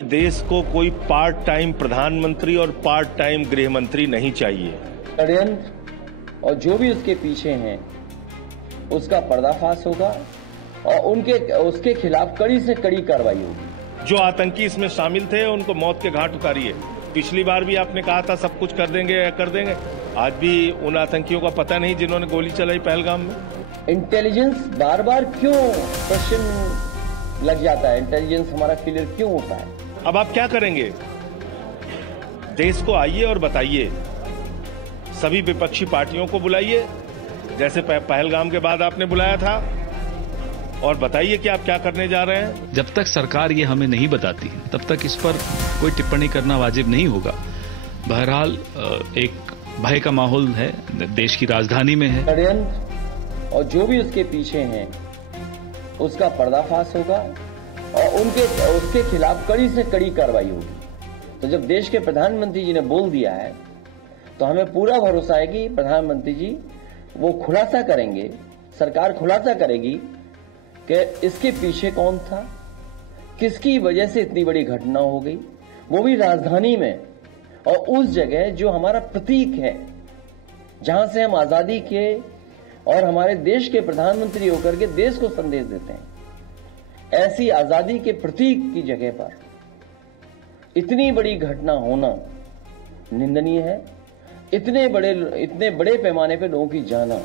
देश को कोई पार्ट टाइम प्रधानमंत्री और पार्ट टाइम गृह मंत्री नहीं चाहिए। षड्यंत्र और जो भी उसके पीछे हैं उसका पर्दाफाश होगा और उसके खिलाफ कड़ी से कड़ी कार्रवाई होगी। जो आतंकी इसमें शामिल थे उनको मौत के घाट उतारिए। पिछली बार भी आपने कहा था सब कुछ कर देंगे। आज भी उन आतंकियों का पता नहीं जिन्होंने गोली चलाई पहलगाम में। इंटेलिजेंस बार बार क्यों क्वेश्चन लग जाता है, इंटेलिजेंस हमारा फेलियर क्यों होता है? अब आप क्या करेंगे? देश को आइए और बताइए, सभी विपक्षी पार्टियों को बुलाइए जैसे पहलगाम के बाद आपने बुलाया था, और बताइए कि आप क्या करने जा रहे हैं। जब तक सरकार ये हमें नहीं बताती तब तक इस पर कोई टिप्पणी करना वाजिब नहीं होगा। बहरहाल एक भय का माहौल है, देश की राजधानी में है। षड्यंत्र और जो भी उसके पीछे हैं उसका पर्दाफाश होगा और उसके खिलाफ कड़ी से कड़ी कार्रवाई होगी। तो जब देश के प्रधानमंत्री जी ने बोल दिया है तो हमें पूरा भरोसा है कि प्रधानमंत्री जी वो खुलासा करेंगे, सरकार खुलासा करेगी कि इसके पीछे कौन था, किसकी वजह से इतनी बड़ी घटना हो गई, वो भी राजधानी में और उस जगह जो हमारा प्रतीक है, जहां से हम आजादी के और हमारे देश के प्रधानमंत्री होकर के देश को संदेश देते हैं। ऐसी आजादी के प्रतीक की जगह पर इतनी बड़ी घटना होना निंदनीय है। इतने बड़े पैमाने पे लोगों की जाना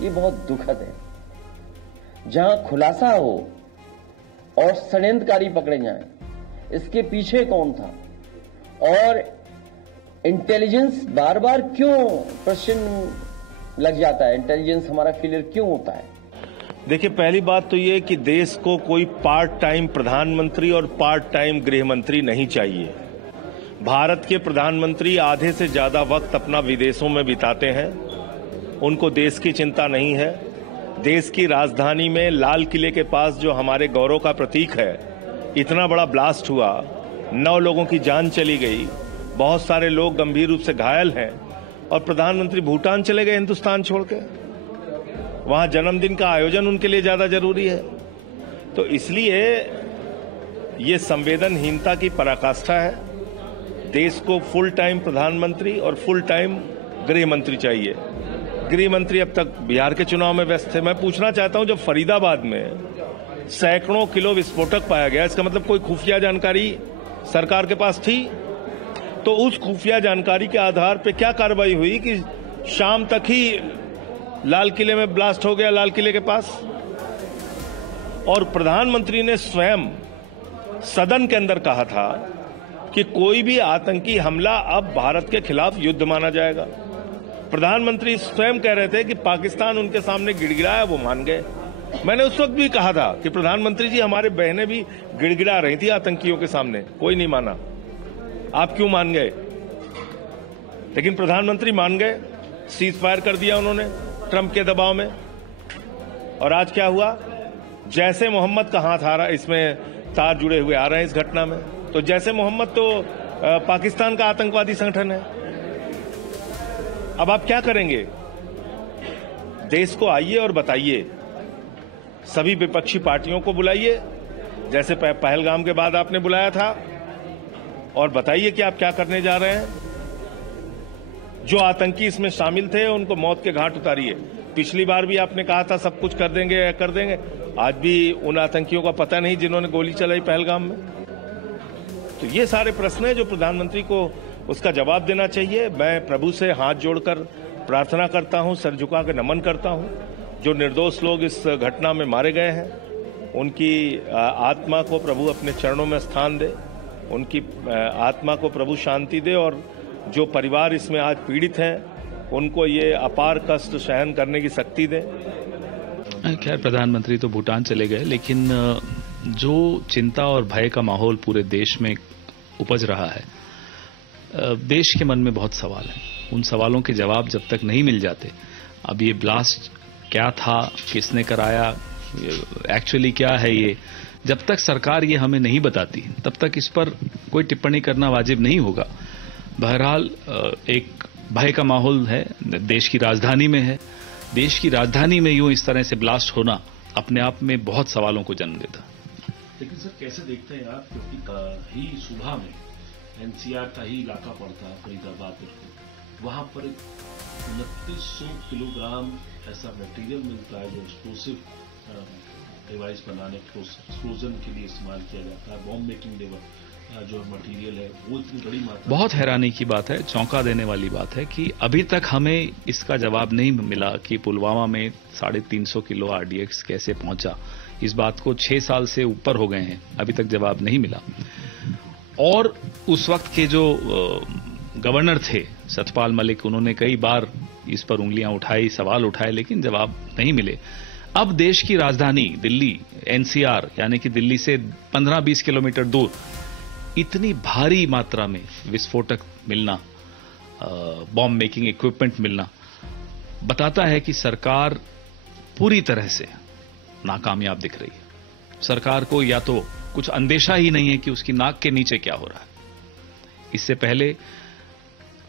ये बहुत दुखद है। जहां खुलासा हो और षड्यंत्रकारी पकड़े जाएं, इसके पीछे कौन था, और इंटेलिजेंस बार बार क्यों क्वेश्चन लग जाता है, इंटेलिजेंस हमारा फेलियर क्यों होता है? देखिए, पहली बात तो ये कि देश को कोई पार्ट टाइम प्रधानमंत्री और पार्ट टाइम गृह मंत्री नहीं चाहिए। भारत के प्रधानमंत्री आधे से ज्यादा वक्त अपना विदेशों में बिताते हैं, उनको देश की चिंता नहीं है। देश की राजधानी में लाल किले के पास जो हमारे गौरव का प्रतीक है, इतना बड़ा ब्लास्ट हुआ, 9 लोगों की जान चली गई, बहुत सारे लोग गंभीर रूप से घायल हैं, और प्रधानमंत्री भूटान चले गए हिंदुस्तान छोड़ के। वहां जन्मदिन का आयोजन उनके लिए ज्यादा जरूरी है। तो इसलिए ये संवेदनहीनता की पराकाष्ठा है। देश को फुल टाइम प्रधानमंत्री और फुल टाइम गृह मंत्री चाहिए। गृह मंत्री अब तक बिहार के चुनाव में व्यस्त थे। मैं पूछना चाहता हूं, जब फरीदाबाद में सैकड़ों किलो विस्फोटक पाया गया, इसका मतलब कोई खुफिया जानकारी सरकार के पास थी? तो उस खुफिया जानकारी के आधार पर क्या कार्रवाई हुई कि शाम तक ही लाल किले में ब्लास्ट हो गया, लाल किले के पास? और प्रधानमंत्री ने स्वयं सदन के अंदर कहा था कि कोई भी आतंकी हमला अब भारत के खिलाफ युद्ध माना जाएगा। प्रधानमंत्री स्वयं कह रहे थे कि पाकिस्तान उनके सामने गिड़गिड़ाया, वो मान गए। मैंने उस वक्त भी कहा था कि प्रधानमंत्री जी, हमारे बहनें भी गिड़गिड़ा रही थी आतंकियों के सामने, कोई नहीं माना, आप क्यों मान गए? लेकिन प्रधानमंत्री मान गए, सीज फायर कर दिया उन्होंने ट्रंप के दबाव में। और आज क्या हुआ? जैसे मोहम्मद का हाथ आ रहा है, इसमें तार जुड़े हुए आ रहे हैं इस घटना में। तो जैसे मोहम्मद तो पाकिस्तान का आतंकवादी संगठन है। अब आप क्या करेंगे? देश को आइए और बताइए, सभी विपक्षी पार्टियों को बुलाइए जैसे पहलगाम के बाद आपने बुलाया था, और बताइए कि आप क्या करने जा रहे हैं। जो आतंकी इसमें शामिल थे उनको मौत के घाट उतारिए। पिछली बार भी आपने कहा था सब कुछ कर देंगे। आज भी उन आतंकियों का पता नहीं जिन्होंने गोली चलाई पहलगाम में। तो ये सारे प्रश्न हैं जो प्रधानमंत्री को उसका जवाब देना चाहिए। मैं प्रभु से हाथ जोड़कर प्रार्थना करता हूं, सर झुका के नमन करता हूं। जो निर्दोष लोग इस घटना में मारे गए हैं, उनकी आत्मा को प्रभु अपने चरणों में स्थान दे, उनकी आत्मा को प्रभु शांति दे, और जो परिवार इसमें आज पीड़ित हैं उनको ये अपार कष्ट सहन करने की शक्ति दे। खैर, प्रधानमंत्री तो भूटान चले गए, लेकिन जो चिंता और भय का माहौल पूरे देश में उपज रहा है, देश के मन में बहुत सवाल हैं। उन सवालों के जवाब जब तक नहीं मिल जाते, अब ये ब्लास्ट क्या था, किसने कराया, एक्चुअली क्या है ये, जब तक सरकार ये हमें नहीं बताती तब तक इस पर कोई टिप्पणी करना वाजिब नहीं होगा। बहरहाल एक भय का माहौल है, देश की राजधानी में है। देश की राजधानी में यूं इस तरह से ब्लास्ट होना अपने आप में बहुत सवालों को जन्म देता। लेकिन सर कैसे देखते हैं आप, क्योंकि ही सुबह में एनसीआर का ही इलाका पड़ता है फरीदाबाद बिल्कुल, वहां पर 2900 किलोग्राम ऐसा मटेरियल मिलता है जो एक्सप्लोसिव डिवाइस बनाने, एक्सप्लोजन के लिए इस्तेमाल किया जाता है। बॉम्ब मेकिंग जो मटेरियल है वो इतनी बड़ी मात्रा। बहुत हैरानी की बात है, चौंका देने वाली बात है कि अभी तक हमें इसका जवाब नहीं मिला कि पुलवामा में 350 किलो आरडीएक्स कैसे पहुंचा। इस बात को 6 साल से ऊपर हो गए हैं, अभी तक जवाब नहीं मिला। और उस वक्त के जो गवर्नर थे सतपाल मलिक, उन्होंने कई बार इस पर उंगलियां उठाई, सवाल उठाए, लेकिन जवाब नहीं मिले। अब देश की राजधानी दिल्ली, एनसीआर यानी कि दिल्ली से 15-20 किलोमीटर दूर इतनी भारी मात्रा में विस्फोटक मिलना, बॉम्ब मेकिंग इक्विपमेंट मिलना, बताता है कि सरकार पूरी तरह से नाकामयाब दिख रही है। सरकार को या तो कुछ अंदेशा ही नहीं है कि उसकी नाक के नीचे क्या हो रहा है। इससे पहले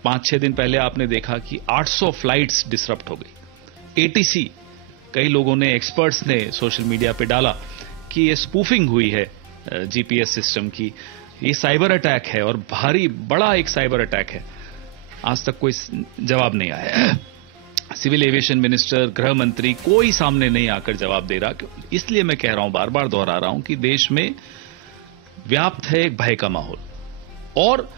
5-6 दिन पहले आपने देखा कि 800 फ्लाइट्स डिसरप्ट हो गई। एटीसी, कई लोगों ने, एक्सपर्ट्स ने सोशल मीडिया पे डाला कि ये स्पूफिंग हुई है जीपीएस सिस्टम की, ये साइबर अटैक है और भारी बड़ा एक साइबर अटैक है। आज तक कोई जवाब नहीं आया। सिविल एविएशन मिनिस्टर, गृह मंत्री, कोई सामने नहीं आकर जवाब दे रहा। इसलिए मैं कह रहा हूं, बार बार दोहरा रहा हूं कि देश में व्याप्त है एक भय का माहौल और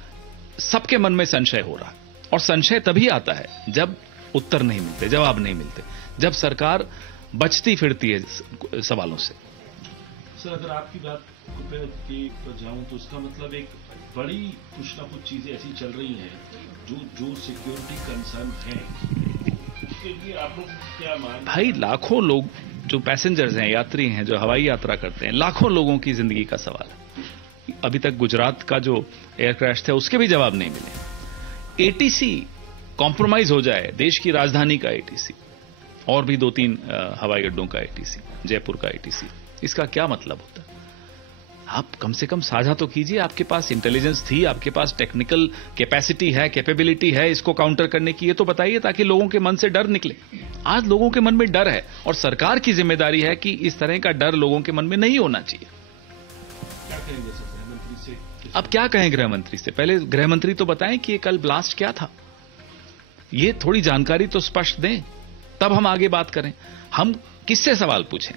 सबके मन में संशय हो रहा है। और संशय तभी आता है जब उत्तर नहीं मिलते, जवाब नहीं मिलते, जब सरकार बचती फिरती है सवालों से। सर अगर आपकी बात पर जाऊं तो इसका मतलब एक बड़ी कुछ ना कुछ चीजें ऐसी चल रही हैं जो सिक्योरिटी कंसर्न है। उसके लिए आप लोग क्या मान? भाई लाखों लोग जो पैसेंजर्स हैं, यात्री हैं, जो हवाई यात्रा करते हैं, लाखों लोगों की जिंदगी का सवाल है। अभी तक गुजरात का जो एयर क्रैश था उसके भी जवाब नहीं मिले। एटीसी कॉम्प्रोमाइज हो जाए, देश की राजधानी का एटीसी और भी 2-3 हवाई अड्डों का एटीसी, जयपुर का एटीसी, इसका क्या मतलब होता है? आप कम से कम साझा तो कीजिए। आपके पास इंटेलिजेंस थी, आपके पास टेक्निकल कैपेसिटी है, कैपेबिलिटी है इसको काउंटर करने की, ये तो बताइए ताकि लोगों के मन से डर निकले। आज लोगों के मन में डर है और सरकार की जिम्मेदारी है कि इस तरह का डर लोगों के मन में नहीं होना चाहिए। क्या कहेंगे सर गृहमंत्री से? अब क्या कहें गृहमंत्री से? पहले गृहमंत्री तो बताएं कि ये कल ब्लास्ट क्या था, ये थोड़ी जानकारी तो स्पष्ट दें, तब हम आगे बात करें। हम किससे सवाल पूछें?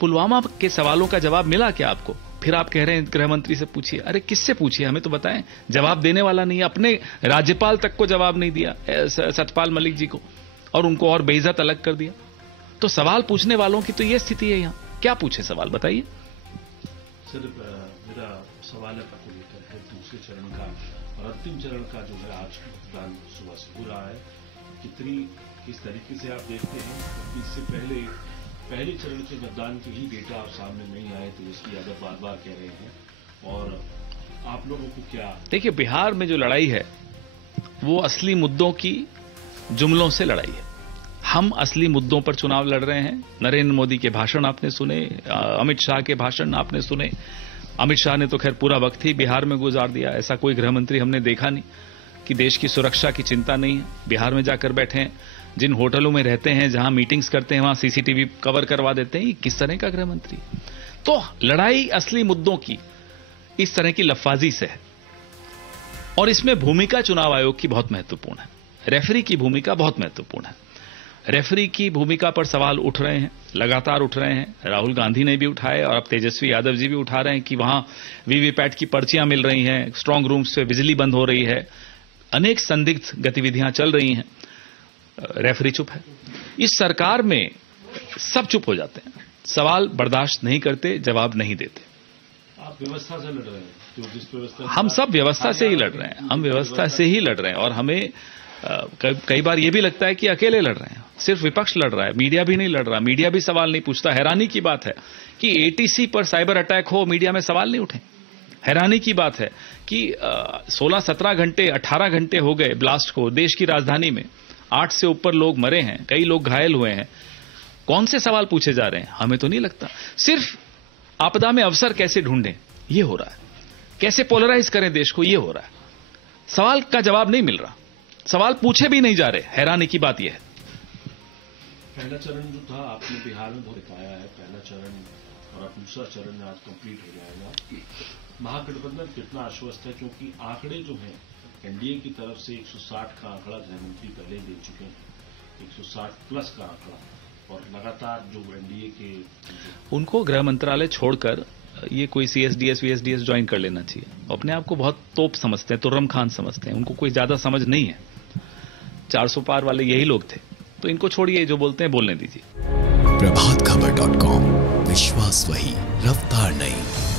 पुलवामा के सवालों का जवाब मिला क्या आपको? फिर आप कह रहे हैं गृहमंत्री से पूछिए। अरे किससे पूछिए, हमें तो बताएं। जवाब देने वाला नहीं है। अपने राज्यपाल तक को जवाब नहीं दिया सतपाल मलिक जी को, और उनको और बेइज्जत अलग कर दिया। तो सवाल पूछने वालों की तो ये स्थिति है यहाँ। क्या पूछे सवाल, बताइए। सर मेरा सवाल आपको लेकर है दूसरे चरण का और अंतिम चरण का जो है आज मतदान सुबह से हो रहा है। किस तरीके से आप देखते हैं? क्योंकि इससे पहले चरण के मतदान के ही डेटा आप सामने नहीं आए थे, इसकी यादव बार बार कह रहे हैं। और आप लोगों को क्या देखिए, बिहार में जो लड़ाई है वो असली मुद्दों की जुमलों से लड़ाई है। हम असली मुद्दों पर चुनाव लड़ रहे हैं। नरेंद्र मोदी के भाषण आपने सुने, अमित शाह के भाषण आपने सुने। अमित शाह ने तो खैर पूरा वक्त ही बिहार में गुजार दिया। ऐसा कोई गृहमंत्री हमने देखा नहीं कि देश की सुरक्षा की चिंता नहीं है, बिहार में जाकर बैठे हैं। जिन होटलों में रहते हैं, जहां मीटिंग्स करते हैं, वहां सीसीटीवी कवर करवा देते हैं। किस तरह का गृहमंत्री? तो लड़ाई असली मुद्दों की इस तरह की लफाजी से है और इसमें भूमिका चुनाव आयोग की बहुत महत्वपूर्ण है। रेफरी की भूमिका बहुत महत्वपूर्ण है। रेफरी की भूमिका पर सवाल उठ रहे हैं, लगातार उठ रहे हैं। राहुल गांधी ने भी उठाए और अब तेजस्वी यादव जी भी उठा रहे हैं कि वहां वीवीपैट की पर्चियां मिल रही हैं, स्ट्रांग रूम्स से बिजली बंद हो रही है, अनेक संदिग्ध गतिविधियां चल रही हैं। रेफरी चुप है। इस सरकार में सब चुप हो जाते हैं, सवाल बर्दाश्त नहीं करते, जवाब नहीं देते। आप व्यवस्था से लड़ रहे हैं, जो जिस व्यवस्था हम सब व्यवस्था से ही लड़ रहे हैं। हम व्यवस्था से ही लड़ रहे हैं और हमें कई बार यह भी लगता है कि अकेले लड़ रहे हैं, सिर्फ विपक्ष लड़ रहा है, मीडिया भी नहीं लड़ रहा, मीडिया भी सवाल नहीं पूछता। हैरानी की बात है कि एटीसी पर साइबर अटैक हो, मीडिया में सवाल नहीं उठे। हैरानी की बात है कि 16-17 घंटे 18 घंटे हो गए ब्लास्ट को, देश की राजधानी में 8 से ऊपर लोग मरे हैं, कई लोग घायल हुए हैं। कौन से सवाल पूछे जा रहे हैं? हमें तो नहीं लगता। सिर्फ आपदा में अवसर कैसे ढूंढें, ये हो रहा है। कैसे पोलराइज करें देश को, ये हो रहा है। सवाल का जवाब नहीं मिल रहा, सवाल पूछे भी नहीं जा रहे। हैरानी की बात यह है। पहला चरण जो था आपने बिहार में बहुत दिखाया है। पहला चरण और अब दूसरा चरण आज कंप्लीट हो जाएगा। महागठबंधन कितना आश्वस्त है, क्योंकि आंकड़े जो हैं एनडीए की तरफ से 160 का आंकड़ा गृहमंत्री पहले दे चुके हैं, 160 प्लस का आंकड़ा, और लगातार जो एनडीए के उनको गृह मंत्रालय छोड़कर ये कोई सीएसडीएस वीएसडीएस ज्वाइन कर लेना चाहिए। अपने आप को बहुत तोप समझते हैं, तुर्रम खान समझते हैं, उनको कोई ज्यादा समझ नहीं है। 400 पार वाले यही लोग थे, तो इनको छोड़िए, जो बोलते हैं बोलने दीजिए। प्रभातखबर.com, विश्वास वही, रफ्तार नहीं।